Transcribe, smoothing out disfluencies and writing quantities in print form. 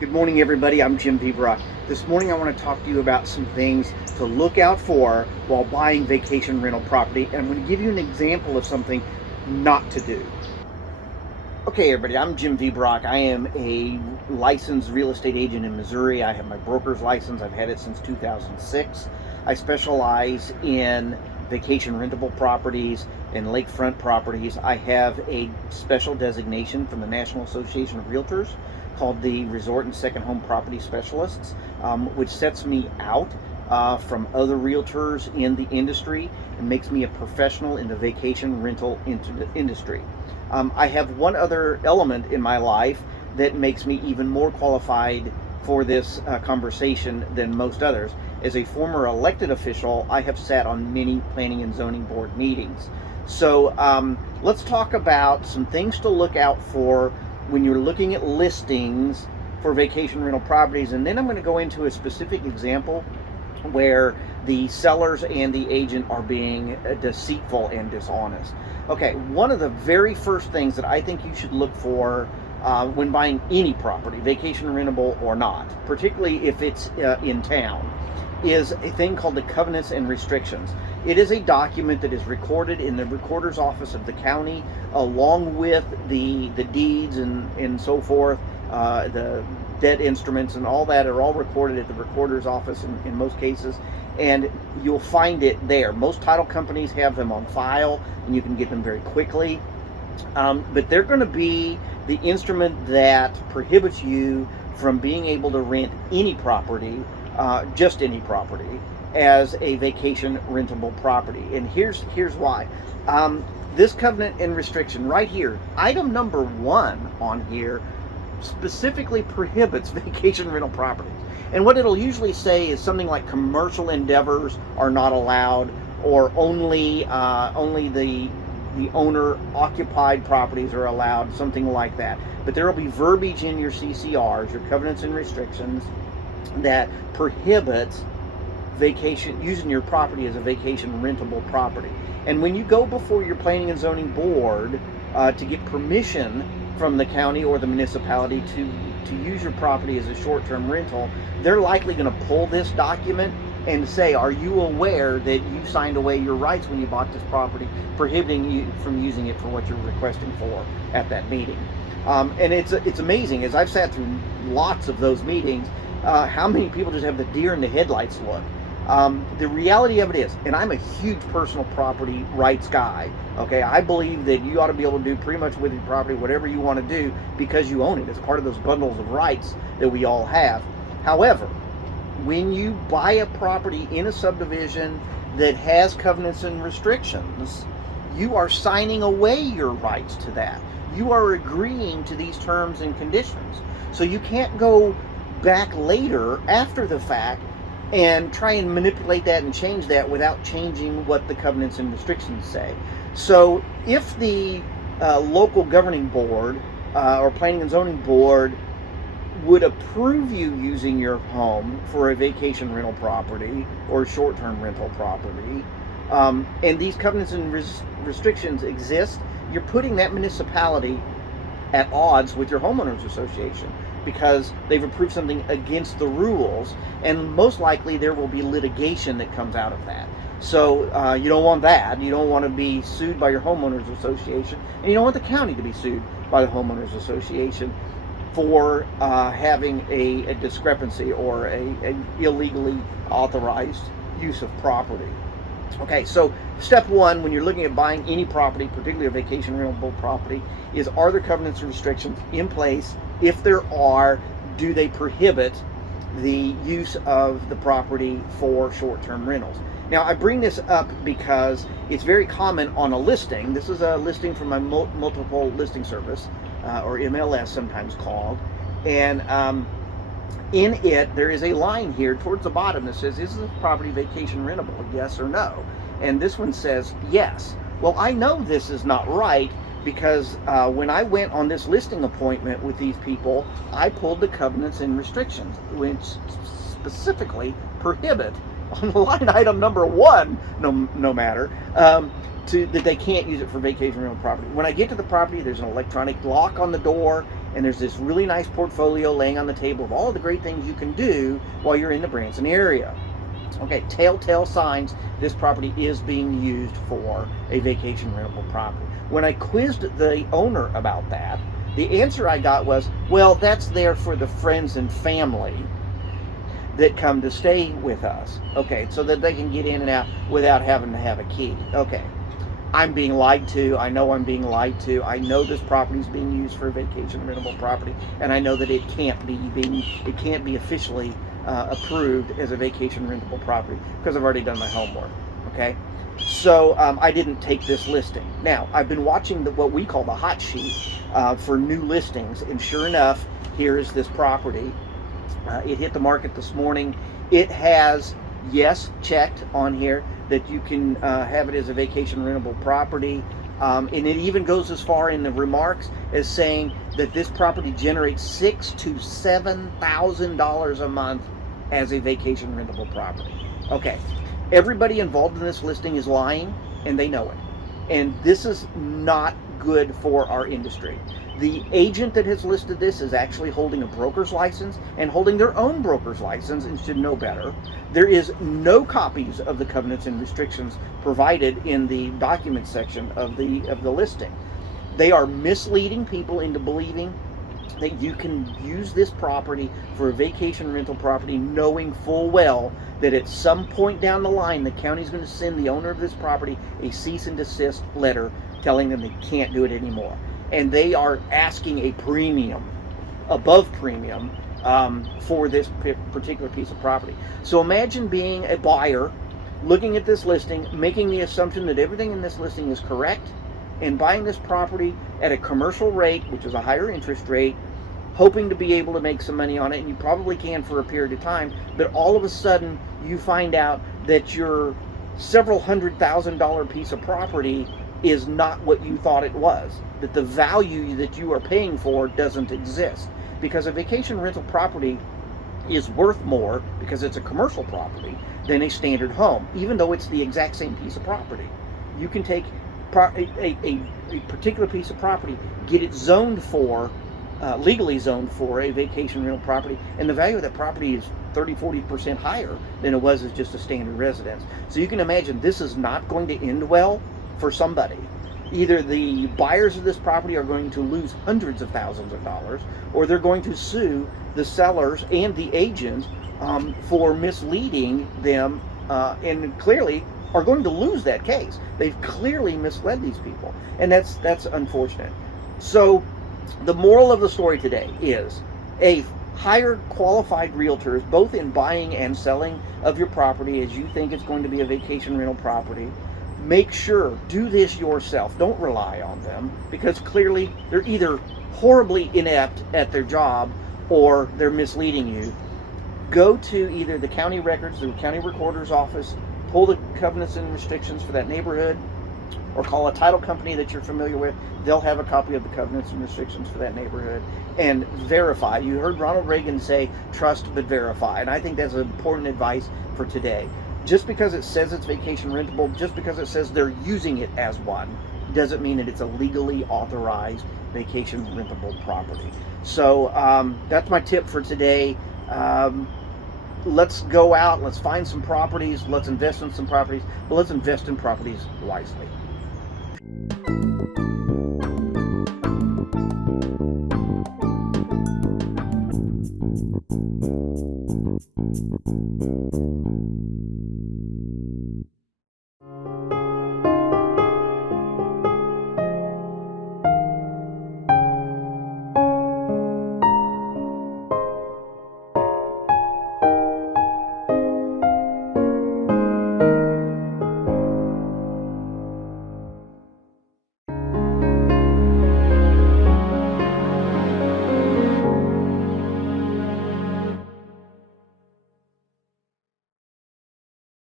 Good morning, everybody. I'm Jim Viebrock. This morning I want to talk to you about some things to look out for while buying vacation rental property. And I'm going to give you an example of something not to do. Okay, everybody, I'm Jim Viebrock. I am a licensed real estate agent in Missouri. I have my broker's license. I've had it since 2006. I specialize in vacation rentable properties and lakefront properties. I have a special designation from the National Association of Realtors called the Resort and Second Home Property Specialists, which sets me out from other realtors in the industry and makes me a professional in the vacation rental industry. I have one other element in my life that makes me even more qualified for this conversation than most others. As a former elected official, I have sat on many planning and zoning board meetings. So let's talk about some things to look out for when you're looking at listings for vacation rental properties. And then I'm going to go into a specific example where the sellers and the agent are being deceitful and dishonest. Okay, one of the very first things that I think you should look for when buying any property, vacation rentable or not, particularly if it's in town, is a thing called the covenants and restrictions. It is a document that is recorded in the recorder's office of the county, along with the deeds and so forth, the debt instruments and all that are all recorded at the recorder's office in most cases, and you'll find it there. Most title companies have them on file, and you can get them very quickly. But they're going to be the instrument that prohibits you from being able to rent any property, just any property, as a vacation rentable property. And here's why. This covenant and restriction right here, item number 1 on here, specifically prohibits vacation rental properties. And what it'll usually say is something like commercial endeavors are not allowed, or only the owner occupied properties are allowed, something like that. But there will be verbiage in your CCRs, your covenants and restrictions, that prohibits using your property as a vacation rentable property. And when you go before your planning and zoning board to get permission from the county or the municipality to use your property as a short-term rental, they're likely going to pull this document and say, are you aware that you signed away your rights when you bought this property, prohibiting you from using it for what you're requesting for at that meeting? And it's amazing, as I've sat through lots of those meetings, how many people just have the deer in the headlights look. The reality of it is, and I'm a huge personal property rights guy, okay, I believe that you ought to be able to do pretty much with your property whatever you want to do because you own it. It's part of those bundles of rights that we all have. However, when you buy a property in a subdivision that has covenants and restrictions, you are signing away your rights to that. You are agreeing to these terms and conditions. So you can't go back later after the fact and try and manipulate that and change that without changing what the covenants and restrictions say. So if the local governing board or planning and zoning board would approve you using your home for a vacation rental property or short-term rental property, and these covenants and restrictions exist, you're putting that municipality at odds with your homeowners association, because they've approved something against the rules, and most likely there will be litigation that comes out of that. So you don't want that. You don't want to be sued by your homeowners association, and you don't want the county to be sued by the homeowners association for having a discrepancy or a illegally authorized use of property. Okay, so step 1 when you're looking at buying any property, particularly a vacation rentable property, is, are there covenants and restrictions in place? If there are, do they prohibit the use of the property for short-term rentals? Now, I bring this up because it's very common on a listing. This is a listing from my multiple listing service, or MLS sometimes called, and in it there is a line here towards the bottom that says, is this property vacation rentable, yes or no? And this one says yes. Well, I know this is not right, because when I went on this listing appointment with these people, I pulled the covenants and restrictions, which specifically prohibit on line item number 1, no matter, that they can't use it for vacation rental property. When I get to the property, there's an electronic lock on the door, And there's this really nice portfolio laying on the table of all of the great things you can do while you're in the Branson area. Okay, telltale signs this property is being used for a vacation rentable property. When I quizzed the owner about that, the answer I got was, well, that's there for the friends and family that come to stay with us. Okay, so that they can get in and out without having to have a key. Okay, I'm being lied to. I know I'm being lied to. I know this property is being used for a vacation rentable property, and I know that it can't be officially approved as a vacation rentable property because I've already done my homework. Okay, so I didn't take this listing. Now I've been watching what we call the hot sheet for new listings, and sure enough, here is this property. It hit the market this morning. It has, yes, checked on here that you can have it as a vacation rentable property. And it even goes as far in the remarks as saying that this property generates $6,000 to $7,000 a month as a vacation rentable property. Okay, everybody involved in this listing is lying, and they know it. And this is not good for our industry. The agent that has listed this is actually holding a broker's license and holding their own broker's license and should know better. There is no copies of the covenants and restrictions provided in the document section of the listing. They are misleading people into believing that you can use this property for a vacation rental property, knowing full well that at some point down the line the county is going to send the owner of this property a cease and desist letter telling them they can't do it anymore. And they are asking a premium, above premium, for this particular piece of property. So imagine being a buyer, looking at this listing, making the assumption that everything in this listing is correct, and buying this property at a commercial rate, which is a higher interest rate, hoping to be able to make some money on it, and you probably can for a period of time, but all of a sudden you find out that your several $100,000 piece of property is not what you thought it was, that the value that you are paying for doesn't exist, because a vacation rental property is worth more because it's a commercial property than a standard home, even though it's the exact same piece of property. You can take a particular piece of property, get it zoned for, legally zoned for a vacation rental property, and the value of that property is 30-40% higher than it was as just a standard residence. So you can imagine this is not going to end well for somebody. Either the buyers of this property are going to lose hundreds of thousands of dollars, or they're going to sue the sellers and the agent for misleading them, and clearly are going to lose that case. They've clearly misled these people, and that's unfortunate. So the moral of the story today is hire qualified realtors, both in buying and selling of your property as you think it's going to be a vacation rental property. Make sure, do this yourself. Don't rely on them, because clearly they're either horribly inept at their job or they're misleading you. Go to either the county records, the county recorder's office, pull the covenants and restrictions for that neighborhood, or call a title company that you're familiar with. They'll have a copy of the covenants and restrictions for that neighborhood, and verify. You heard Ronald Reagan say, trust but verify, and I think that's important advice for today. Just because it says it's vacation rentable, just because it says they're using it as one, doesn't mean that it's a legally authorized vacation rentable property. So that's my tip for today. Let's go out, let's find some properties, let's invest in some properties, but let's invest in properties wisely.